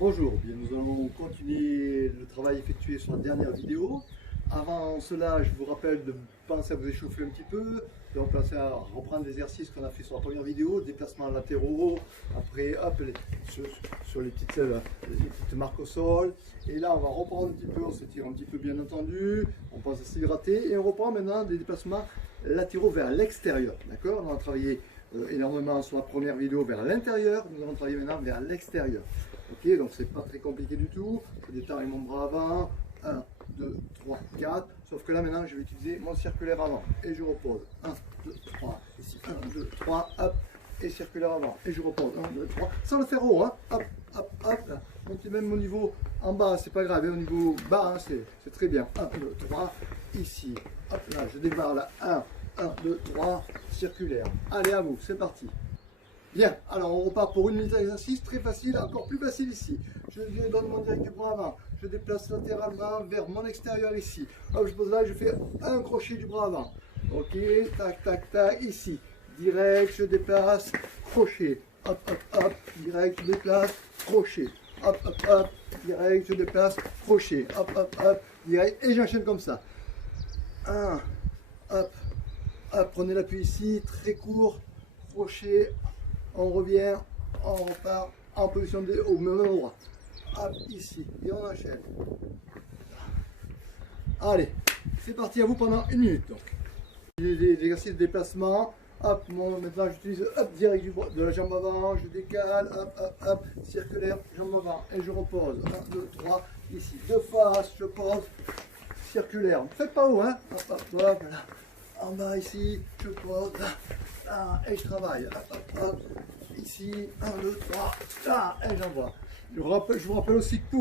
Bonjour, bien, nous allons continuer le travail effectué sur la dernière vidéo. Avant cela, je vous rappelle de penser à vous échauffer un petit peu, de penser à reprendre l'exercice qu'on a fait sur la première vidéo, déplacements latéraux, après hop, sur les petites marques au sol. Et là, on va reprendre un petit peu, on s'étire un petit peu bien entendu, on pense à s'hydrater et on reprend maintenant des déplacements latéraux vers l'extérieur. D'accord? On a travaillé énormément sur la première vidéo vers l'intérieur, nous allons travailler maintenant vers l'extérieur. Ok, donc c'est pas très compliqué du tout. Je détends avec mon bras avant. 1, 2, 3, 4. Sauf que là maintenant je vais utiliser mon circulaire avant. Et je repose. 1, 2, 3. Ici. 1, 2, 3. Hop. Et circulaire avant. Et je repose. 1, 2, 3. Sans le faire haut. Hein. Hop, hop, hop. Là. Montez même au niveau en bas. C'est pas grave. Hein. Au niveau bas, hein, c'est très bien. 1, 2, 3. Ici. Hop là. Je démarre là. 1, 2, 3. Circulaire. Allez à vous. C'est parti. Bien, alors on repart pour une minute d'exercice, très facile, encore plus facile ici. Je donne mon direct du bras avant, je déplace latéralement vers mon extérieur ici. Hop, je pose là, je fais un crochet du bras avant. Ok, tac, tac, tac, ici. Direct, je déplace, crochet. Hop, hop, hop, direct, je déplace, crochet. Hop, hop, hop, direct, je déplace, crochet. Hop, hop, hop, direct, et j'enchaîne comme ça. 1, hop, hop, prenez l'appui ici, très court, crochet. On revient, on repart en position au même endroit. Hop, ici, et on enchaîne. Allez, c'est parti à vous pendant une minute. Donc, l'exercice de déplacement. Hop, maintenant j'utilise direct de la jambe avant, je décale, hop, hop, hop, circulaire, jambe avant, et je repose. 1, 2, 3, ici, de face, je pose, circulaire. Ne faites pas haut, hein. Hop, hop, hop, là. En bas ici, je pose, là, et je travaille. Hop, hop, hop. Ici, 1, 2, 3, là, et j'envoie. Je vous rappelle aussi que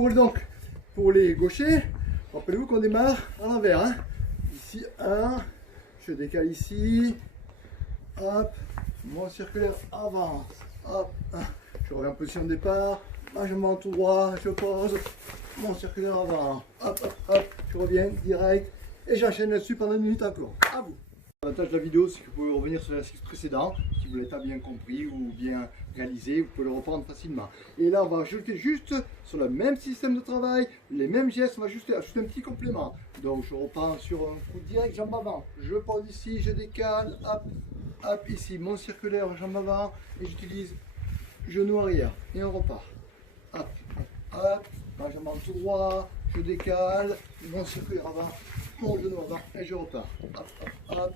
pour les gauchers, rappelez-vous qu'on démarre à l'envers. Hein. Ici, 1, je décale ici, hop, mon circulaire avance, hop, je reviens en position de départ, je monte tout droit, je pose, mon circulaire avance, hop, hop, hop, je reviens direct, et j'enchaîne là-dessus pendant une minute encore. À vous. L'avantage de la vidéo, c'est que vous pouvez revenir sur l'exercice précédent, si vous ne l'avez pas bien compris ou bien réalisé, vous pouvez le reprendre facilement. Et là, on va ajouter juste sur le même système de travail, les mêmes gestes, on va ajouter un petit complément. Donc, je reprends sur un coup direct, jambe avant, je pose ici, je décale, hop, hop, ici, mon circulaire, jambe avant, et j'utilise genou arrière, et on repart. Hop, hop, hop, ma jambe tout droit, je décale, mon circulaire avant, mon genou avant, et je repars. Hop, hop, hop.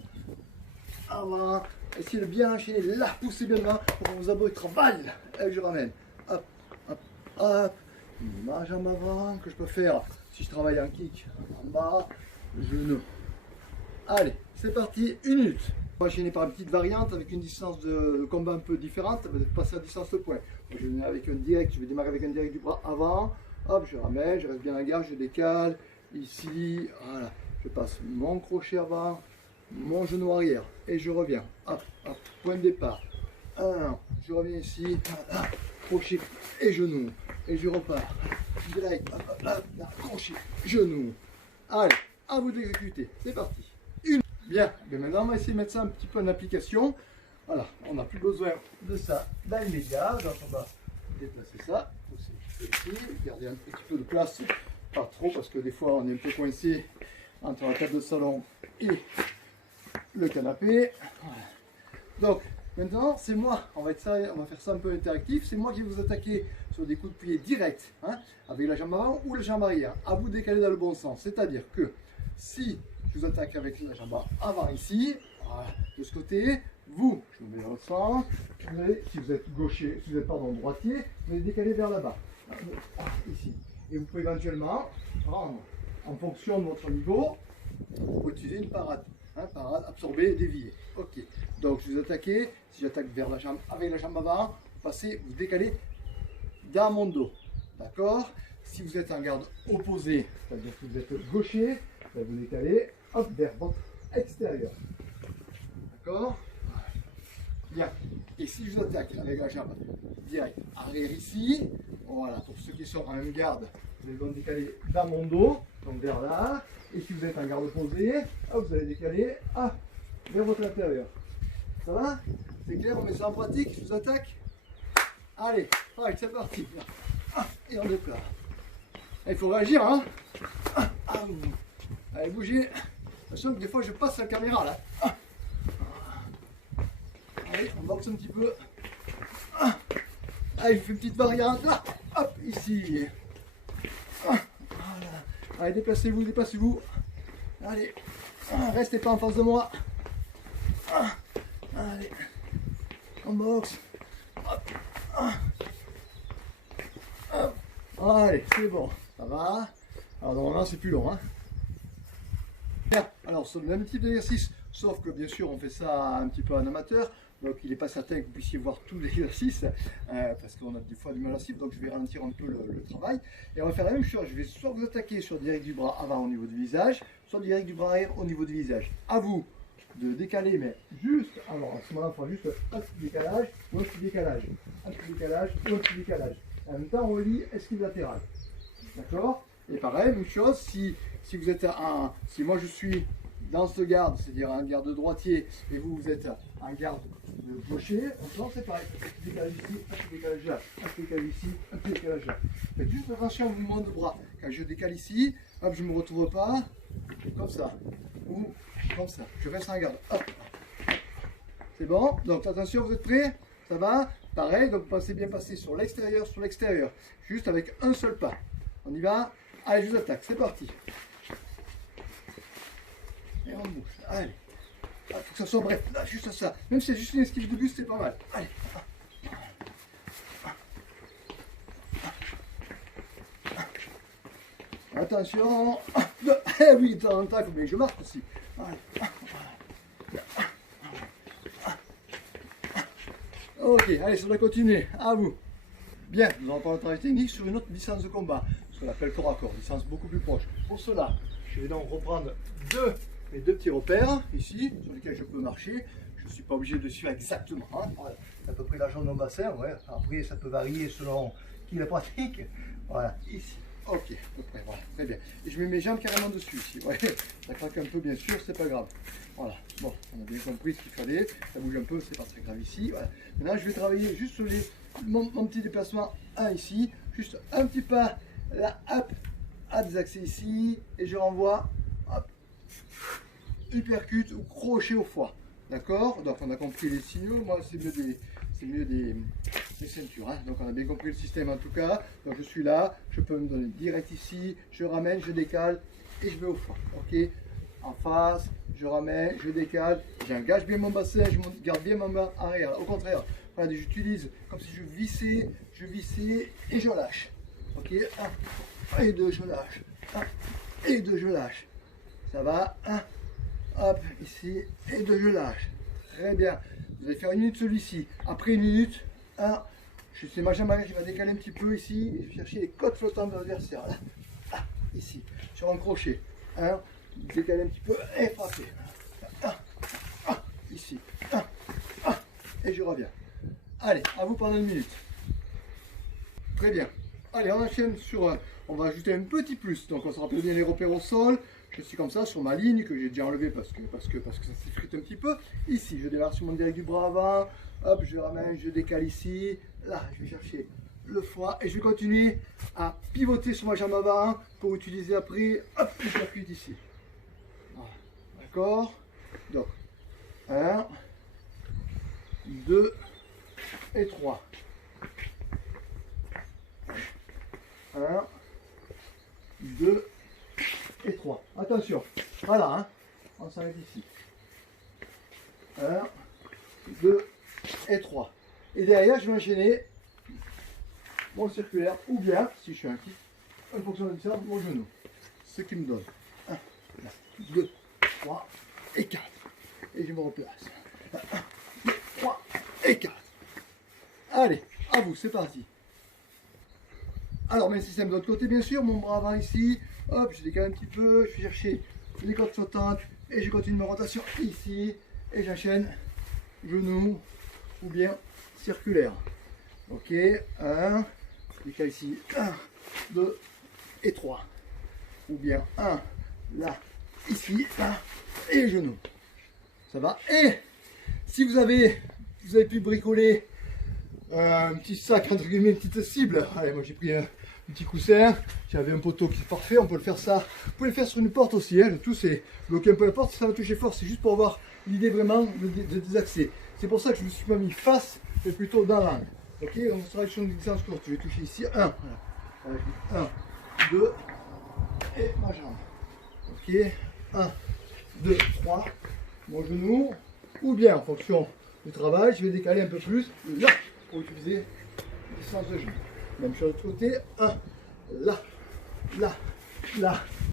Avant, essayez de bien enchaîner, là, poussez bien devant pour que vos abdos travaillent, et je ramène, hop, hop, hop, ma jambe avant, que je peux faire, si je travaille en kick, en bas, genou. Allez, c'est parti, une minute. On va enchaîner par une petite variante avec une distance de combat un peu différente, ça va passer à distance de point. Donc, je vais démarrer avec un direct du bras avant, hop, je ramène, je reste bien en garde, je décale, ici, voilà, je passe mon crochet avant, mon genou arrière et je reviens. Hop, hop, point de départ. 1, je reviens ici, crochet et genou. Et je repars. Direct, hop, hop, hop, crochet, genou. Allez, à vous d'exécuter. C'est parti. Bien, mais maintenant on va essayer de mettre ça un petit peu en application. Voilà, on n'a plus besoin de ça dans l'immédiat. Donc on va déplacer ça. Ici, garder un petit peu de place. Pas trop parce que des fois on est un peu coincé entre la table de salon et le canapé. Voilà. Donc maintenant c'est moi, on va faire ça un peu interactif, c'est moi qui vais vous attaquer sur des coups de pied directs, hein, avec la jambe avant ou la jambe arrière, à vous décaler dans le bon sens, c'est-à-dire que si je vous attaque avec la jambe avant ici, voilà, de ce côté, vous, je vous mets dans le sens, si vous êtes gaucher, si vous êtes droitier, vous allez décaler vers là-bas, ici, et vous pouvez éventuellement prendre en fonction de votre niveau, vous pouvez utiliser une parade. Hein, parade, absorber et dévier. Ok. Donc je vous attaquez. Si j'attaque vers la jambe avec la jambe avant, vous passez, vous décalez dans mon dos. D'accord. Si vous êtes en garde opposée, c'est-à-dire que vous êtes gaucher, vous décalez hop, vers votre extérieur. D'accord. Bien. Et si je vous attaque avec la jambe direct arrière ici, voilà, pour ceux qui sont en même garde, vous allez donc décaler dans mon dos, donc vers là. Et si vous êtes en garde opposée, vous allez décaler vers votre intérieur. Ça va? C'est clair, on met ça en pratique, je vous attaque. Allez, c'est parti. Et on déploie. Il faut réagir, hein. Allez, bougez. Attention que des fois je passe la caméra là. Allez, on boxe un petit peu. Allez, je fais une petite variante là. Hop, ici. Voilà. Allez, déplacez-vous, déplacez-vous. Allez, restez pas en face de moi. Allez, on boxe. Allez, c'est bon, ça va. Alors normalement c'est plus long, hein. Alors c'est le même type d'exercice, sauf que bien sûr on fait ça un petit peu en amateur, donc il n'est pas certain que vous puissiez voir tout l'exercice, parce qu'on a des fois du mal à suivre, donc je vais ralentir un peu le travail. Et on va faire la même chose, je vais soit vous attaquer sur le direct du bras avant au niveau du visage, soit le direct du bras arrière au niveau du visage. À vous de décaler, mais juste, alors à ce moment-là, il faut juste un petit décalage, ou un petit décalage, un petit décalage, ou un petit décalage. En même temps, on relie esquive latérale. D'accord? Et pareil, même chose, si vous êtes si moi je suis dans ce garde, c'est-à-dire un garde droitier, et vous êtes un garde gaucher, on c'est pareil. Un petit décalage ici, un petit décalage là, un petit décalage ici, un petit décalage là. Faites juste attention au mouvement de bras. Quand je décale ici, hop, je ne me retrouve pas comme ça, ou comme ça. Je reste en garde. Hop. C'est bon? Donc attention, vous êtes prêts? Ça va? Pareil, donc pensez bien passer sur l'extérieur, juste avec un seul pas. On y va? Allez, je vous attaque, c'est parti. Et on bouge, allez. Il faut que ça soit bref, là, juste ça. Même si c'est juste une esquive de buste, c'est pas mal. Allez. Attention. Eh oui, de temps en temps, il faut bien que je marque aussi. Allez. Ok, allez, ça doit continuer. À vous. Bien, nous allons prendre un travail technique sur une autre distance de combat, ce qu'on appelle corps à corps, distance beaucoup plus proche. Pour cela, je vais donc reprendre mes deux petits repères, ici, sur lesquels je peux marcher. Je ne suis pas obligé de suivre exactement. Hein. Voilà. À peu près la jambe de mon bassin, ouais. Après, ça peut varier selon qui la pratique. Voilà, ici. Ok, à peu près, voilà, très bien. Et je mets mes jambes carrément dessus ici. Ouais. Ça craque un peu, bien sûr, c'est pas grave. Voilà, bon, on a bien compris ce qu'il fallait. Ça bouge un peu, c'est pas très grave ici. Voilà. Maintenant, je vais travailler juste sur mon petit déplacement, ici. Juste un petit pas, là, hop, à désaxer ici. Et je renvoie, hop, uppercut ou crochet au foie. D'accord? Donc, on a compris les signaux. Moi, c'est mieux des ceintures. Hein. Donc, on a bien compris le système en tout cas. Donc, je suis là. Je peux me donner direct ici. Je ramène, je décale et je vais au foie. Ok? En face, je ramène, je décale, j'engage bien mon bassin, je garde bien ma main arrière. Au contraire, voilà, j'utilise comme si je vissais et je lâche. Ok, 1 et 2, je lâche. 1 et 2, je lâche. Ça va, 1, hop, ici, et 2, je lâche. Très bien. Vous allez faire 1 minute celui-ci. Après 1 minute, 1, c'est ma jambe arrière qui va décaler un petit peu ici. Et je vais chercher les côtes flottantes de l'adversaire. Là, ici, sur un crochet. 1, décaler un petit peu et frapper. Ici. Et je reviens. Allez, à vous pendant 1 minute. Très bien. Allez, on enchaîne sur on va ajouter un petit plus. Donc on se rappelle bien les repères au sol. Je suis comme ça sur ma ligne que j'ai déjà enlevé parce que ça s'effrite un petit peu. Ici, je démarre sur mon direct du bras avant. Hop, je ramène, je décale ici. Là, je vais chercher le foie et je vais continuer à pivoter sur ma jambe avant pour utiliser après, hop, le circuit ici. D'accord? Donc, 1, 2 et 3. 1, 2 et 3. Attention, voilà, hein, on s'arrête ici. 1, 2 et 3. Et derrière, je vais enchaîner mon circulaire, ou bien, si je suis un kick, en fonction de ça, mon genou. Ce qui me donne 1, 2, 3 et 4. Et je me replace. 1, 2, 3 et 4. Allez, à vous, c'est parti. Alors, même système de l'autre côté, bien sûr, mon bras avant ici. Hop, je décale un petit peu, je vais chercher les côtes flottantes et je continue ma rotation ici. Et j'enchaîne genou ou bien circulaire. Ok, 1, je décale ici, 1, 2 et 3. Ou bien 1, là, ici, là, et genou. Ça va? Et si vous avez pu bricoler un petit sac, entre guillemets, une petite cible. Allez, moi j'ai pris un petit coussin, j'avais un poteau qui est parfait, on peut le faire ça. Vous pouvez le faire sur une porte aussi, hein. Le tout c'est bloquer un peu la porte, ça va toucher fort, c'est juste pour avoir l'idée vraiment de désaxer. C'est pour ça que je me suis pas mis face, mais plutôt dans l'angle. Ok, on travaille sur une distance courte. Je vais toucher ici 1, voilà. 1, 2, et ma jambe. Ok, 1, 2, 3, mon genou, ou bien en fonction du travail, je vais décaler un peu plus là pour utiliser le sens de genou. Même chose de l'autre côté, 1, là, là, là,